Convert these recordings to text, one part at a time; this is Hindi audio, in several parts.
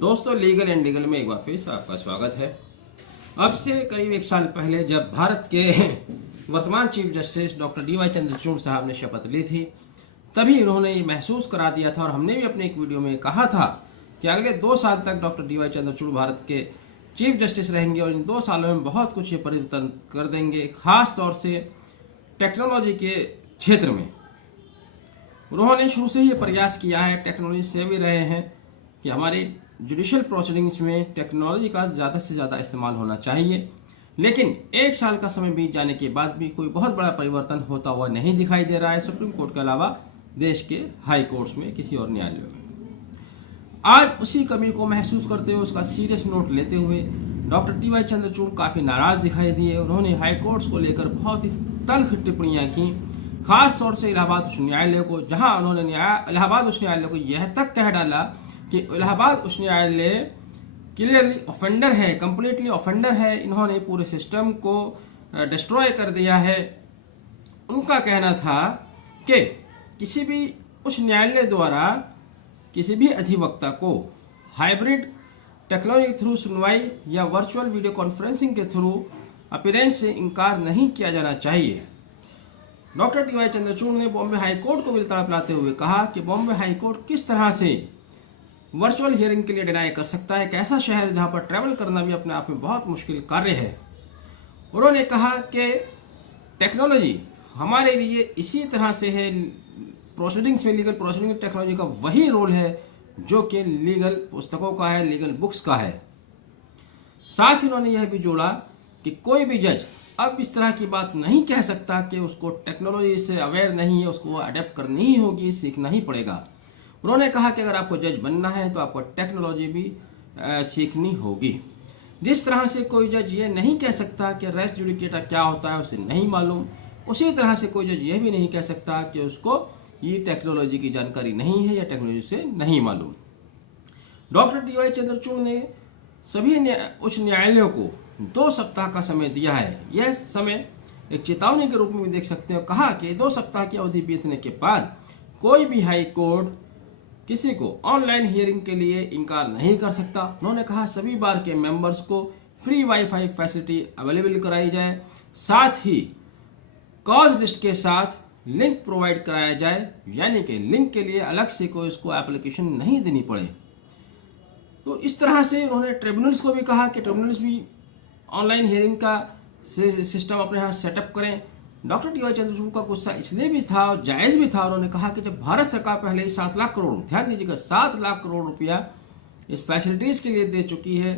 दोस्तों, लीगल एंड लीगल में एक बार फिर से आपका स्वागत है। अब से करीब एक साल पहले जब भारत के वर्तमान chief justice doctor DY Chandrachud साहब ने शपथ ली थी, तभी उन्होंने ये महसूस करा दिया था और हमने भी अपने एक वीडियो में कहा था कि अगले 2 साल तक डॉक्टर DY चंद्रचूड़ भारत के चीफ जस्टिस रहेंगे और इन 2 सालों में बहुत कुछ ये परिवर्तन कर देंगे, खास तौर से टेक्नोलॉजी के क्षेत्र में। उन्होंने शुरू से ही ये प्रयास किया है, टेक्नोलॉजी से भी रहे हैं कि हमारी जुडिशियल प्रोसीडिंग्स में टेक्नोलॉजी का ज़्यादा से ज़्यादा इस्तेमाल होना चाहिए। लेकिन 1 साल का समय बीत जाने के बाद भी कोई बहुत बड़ा परिवर्तन होता हुआ नहीं दिखाई दे रहा है, सुप्रीम कोर्ट के अलावा देश के हाई कोर्ट्स में, किसी और न्यायालयों में। आज उसी कमी को महसूस करते हुए, उसका सीरियस नोट लेते हुए डॉक्टर DY चंद्रचूड़ काफ़ी नाराज़ दिखाई दिए। उन्होंने हाई कोर्ट्स को लेकर बहुत ही तल्ख टिप्पणियाँ की, खास तौर से इलाहाबाद उच्च न्यायालय को, जहाँ उन्होंने इलाहाबाद उच्च न्यायालय को यह तक कह डाला कि इलाहाबाद उच्च न्यायालय क्लियरली ऑफेंडर है, कंप्लीटली ऑफेंडर है, इन्होंने पूरे सिस्टम को डिस्ट्रॉय कर दिया है। उनका कहना था कि किसी भी उच्च न्यायालय द्वारा किसी भी अधिवक्ता को हाइब्रिड टेक्नोलॉजी के थ्रू सुनवाई या वर्चुअल वीडियो कॉन्फ्रेंसिंग के थ्रू अपीयरेंस से इनकार नहीं किया जाना चाहिए। डॉक्टर DY चंद्रचूड़ ने बॉम्बे हाई कोर्ट को भी तड़पलाते हुए कहा कि बॉम्बे हाई कोर्ट किस तरह से वर्चुअल हियरिंग के लिए डिनाई कर सकता है, एक ऐसा शहर जहां पर ट्रैवल करना भी अपने आप में बहुत मुश्किल कार्य है। उन्होंने कहा कि टेक्नोलॉजी हमारे लिए इसी तरह से है, प्रोसीडिंग्स में लीगल प्रोसीडिंग टेक्नोलॉजी का वही रोल है जो कि लीगल पुस्तकों का है, लीगल बुक्स का है। साथ ही उन्होंने यह भी जोड़ा कि कोई भी जज अब इस तरह की बात नहीं कह सकता कि उसको टेक्नोलॉजी से अवेयर नहीं है, उसको अडेप्ट करनी ही होगी, सीखना ही पड़ेगा। उन्होंने कहा कि अगर आपको जज बनना है तो आपको टेक्नोलॉजी भी सीखनी होगी। जिस तरह से कोई जज ये नहीं कह सकता कि रेस जुडिकेटा क्या होता है, उसे नहीं मालूम, उसी तरह से कोई जज ये भी नहीं कह सकता कि उसको ये टेक्नोलॉजी की जानकारी नहीं है या टेक्नोलॉजी से नहीं मालूम। डॉक्टर DY चंद्रचूड़ ने सभी उच्च न्यायालयों को 2 सप्ताह का समय दिया है। यह समय एक चेतावनी के रूप में भी देख सकते हैं। कहा कि 2 सप्ताह की अवधि बीतने के बाद कोई भी हाई कोर्ट किसी को ऑनलाइन हियरिंग के लिए इनकार नहीं कर सकता। उन्होंने कहा सभी बार के मेंबर्स को फ्री वाईफाई फैसिलिटी अवेलेबल कराई जाए, साथ ही कॉज लिस्ट के साथ लिंक प्रोवाइड कराया जाए, यानी कि लिंक के लिए अलग से कोई उसको एप्लीकेशन नहीं देनी पड़े। तो इस तरह से उन्होंने ट्रिब्यूनल्स को भी कहा कि ट्रिब्यूनल्स भी ऑनलाइन हियरिंग का सिस्टम अपने यहाँ सेटअप करें। डॉक्टर DY चंद्रचूड़ का गुस्सा इसलिए भी था और जायज़ भी था। उन्होंने कहा कि जब भारत सरकार पहले ही 7 लाख करोड़, ध्यान दीजिएगा, 7 लाख करोड़ रुपया इस फैसिलिटीज़ के लिए दे चुकी है,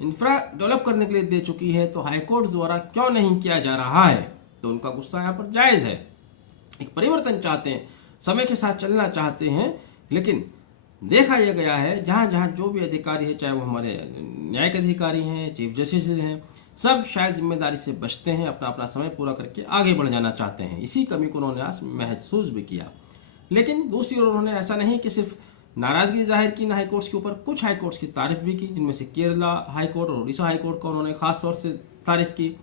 इंफ्रा डेवलप करने के लिए दे चुकी है, तो हाईकोर्ट द्वारा क्यों नहीं किया जा रहा है। तो उनका गुस्सा यहाँ पर जायज़ है। एक परिवर्तन चाहते हैं, समय के साथ चलना चाहते हैं, लेकिन देखा यह गया है जहाँ जहाँ जो भी अधिकारी है, चाहे वो हमारे न्यायिक अधिकारी हैं, चीफ जस्टिस हैं, सब शायद जिम्मेदारी से बचते हैं, अपना अपना समय पूरा करके आगे बढ़ जाना चाहते हैं। इसी कमी को उन्होंने आज महसूस भी किया। लेकिन दूसरी ओर उन्होंने ऐसा नहीं कि सिर्फ नाराजगी जाहिर की हाई कोर्ट्स के ऊपर, कुछ हाई कोर्ट्स की तारीफ भी की, जिनमें से केरला हाई कोर्ट और उड़ीसा हाई कोर्ट का उन्होंने खास तौर से तारीफ की।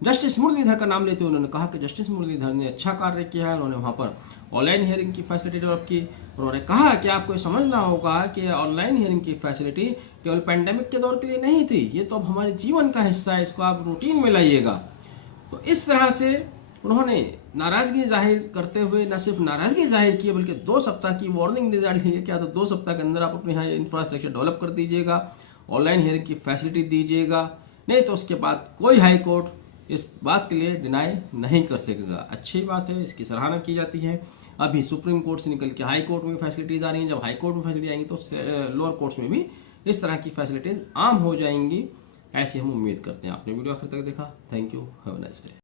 जस्टिस मुरलीधर का नाम लेते हुए उन्होंने कहा कि जस्टिस मुरलीधर ने अच्छा कार्य किया है। उन्होंने वहाँ पर ऑनलाइन हियरिंग की फैसिलिटी डेवलप की। उन्होंने कहा कि आपको समझना होगा कि ऑनलाइन हियरिंग की फैसिलिटी केवल पैंडेमिक के दौर के लिए नहीं थी, ये तो अब हमारे जीवन का हिस्सा है, इसको आप रूटीन में लाइएगा। तो इस तरह से उन्होंने नाराज़गी जाहिर करते हुए न सिर्फ नाराज़गी जाहिर की, बल्कि 2 सप्ताह की वार्निंग दे डाली है। क्या तो 2 सप्ताह के अंदर आप अपने यहाँ इंफ्रास्ट्रक्चर डेवलप कर दीजिएगा, ऑनलाइन हियरिंग की फैसिलिटी दीजिएगा, नहीं तो उसके बाद कोई हाई कोर्ट इस बात के लिए डिनाई नहीं कर सकेगा। अच्छी बात है, इसकी सराहना की जाती है। अभी सुप्रीम कोर्ट से निकल के हाई कोर्ट में फैसिलिटीज़ आ रही हैं। जब हाई कोर्ट में फैसिलिटी आएंगी तो लोअर कोर्ट्स में भी इस तरह की फैसिलिटीज़ आम हो जाएंगी, ऐसी हम उम्मीद करते हैं। आपने वीडियो आखिर तक देखा, thank you, have a nice day.